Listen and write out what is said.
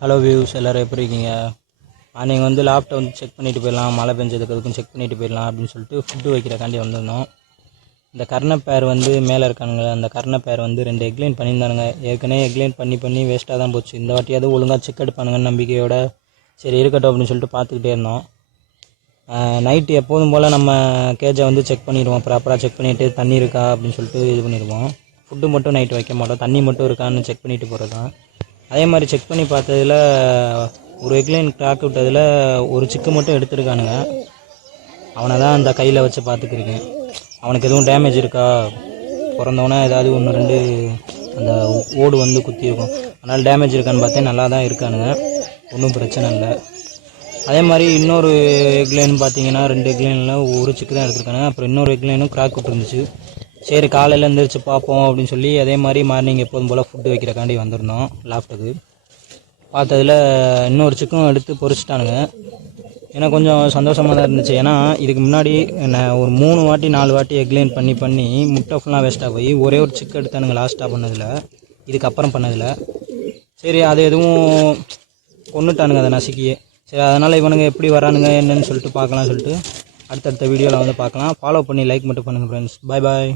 Hello views எல்லோரும் எப்படி இருக்கீங்க? நீங்கள் வந்து லேப்டாப் வந்து செக் பண்ணிவிட்டு போயிடலாம், மழை பெஞ்சதுக்கு அதுக்கும் செக் பண்ணிவிட்டு போயிடலாம் அப்படின்னு சொல்லிட்டு ஃபுட்டு வைக்கிறக்காண்டி வந்திருந்தோம். இந்த கர்ணப்பேர் வந்து மேலே இருக்கானுங்க, அந்த கர்ணப்பேர் வந்து 2 எக்லைன் பண்ணியிருந்தானுங்க. ஏற்கனவே எக்லைன் பண்ணி வேஸ்ட்டாக தான் போச்சு. இந்த வாட்டியாவது ஒழுங்காக செக் எடுப்பானுங்கன்னு நம்பிக்கையோட சரி இருக்கட்டும் அப்படின்னு சொல்லிட்டு பார்த்துக்கிட்டே இருந்தோம். நைட்டு எப்போதும் போல் நம்ம கேஜை வந்து செக் பண்ணிடுவோம், ப்ராப்பராக செக் பண்ணிவிட்டு தண்ணி இருக்கா அப்படின்னு சொல்லிட்டு இது பண்ணிடுவோம். ஃபுட்டு மட்டும் நைட்டு வைக்க மாட்டோம், தண்ணி மட்டும் இருக்கான்னு செக் பண்ணிவிட்டு போகிறது தான். அதே மாதிரி செக் பண்ணி பார்த்ததில் ஒரு எக்லைன் கிராக் விட்டதில் ஒரு சிக்கு மட்டும் எடுத்துருக்கானுங்க. அவனை தான் அந்த கையில் வச்சு பார்த்துக்கிருக்கேன். அவனுக்கு எதுவும் டேமேஜ் இருக்கா, பிறந்தவொன்னே ஏதாவது 1-2 அந்த ஓடு வந்து குத்திருக்கும், அதனால் டேமேஜ் இருக்கான்னு பார்த்தேன். நல்லா தான் இருக்கானுங்க, ஒன்றும் பிரச்சனை இல்லை. அதே மாதிரி இன்னொரு எக்லைன் பார்த்தீங்கன்னா 2 எக்லைனில் ஒரு சிக்கு தான் எடுத்துருக்கானுங்க. அப்புறம் இன்னொரு எக்லைனும் கிராக் விட்டுருந்துச்சு. சரி காலையில் எழுந்திரிச்சு பார்ப்போம் அப்படின்னு சொல்லி அதே மாதிரி மார்னிங் எப்போதும் போல் ஃபுட்டு வைக்கிறக்காண்டி வந்திருந்தோம் லேப்டாப்புக்கு. பார்த்ததில் இன்னொரு சிக்கும் எடுத்து பொரிச்சிட்டானுங்க. எனக்கு கொஞ்சம் சந்தோஷமாக தான் இருந்துச்சு. ஏன்னா இதுக்கு முன்னாடி நான் ஒரு 3 வாட்டி 4 வாட்டி எக்லைன் பண்ணி முட்டை ஃபுல்லாக வேஸ்ட்டாக போய் ஒரே ஒரு சிக்கு எடுத்தானுங்க லாஸ்ட்டாக பண்ணதில், இதுக்கப்புறம் பண்ணதில். சரி அது எதுவும் கொண்டுட்டானுங்க அதை நசுக்கியே. சரி அதனால் இவனுங்க எப்படி வரானுங்க என்னன்னு சொல்லிட்டு பார்க்கலாம்னு சொல்லிட்டு அடுத்தடுத்த வீடியோவில் வந்து பார்க்கலாம். ஃபாலோ பண்ணி லைக் மட்டும் பண்ணுங்கள் ஃப்ரெண்ட்ஸ். பாய் பாய்.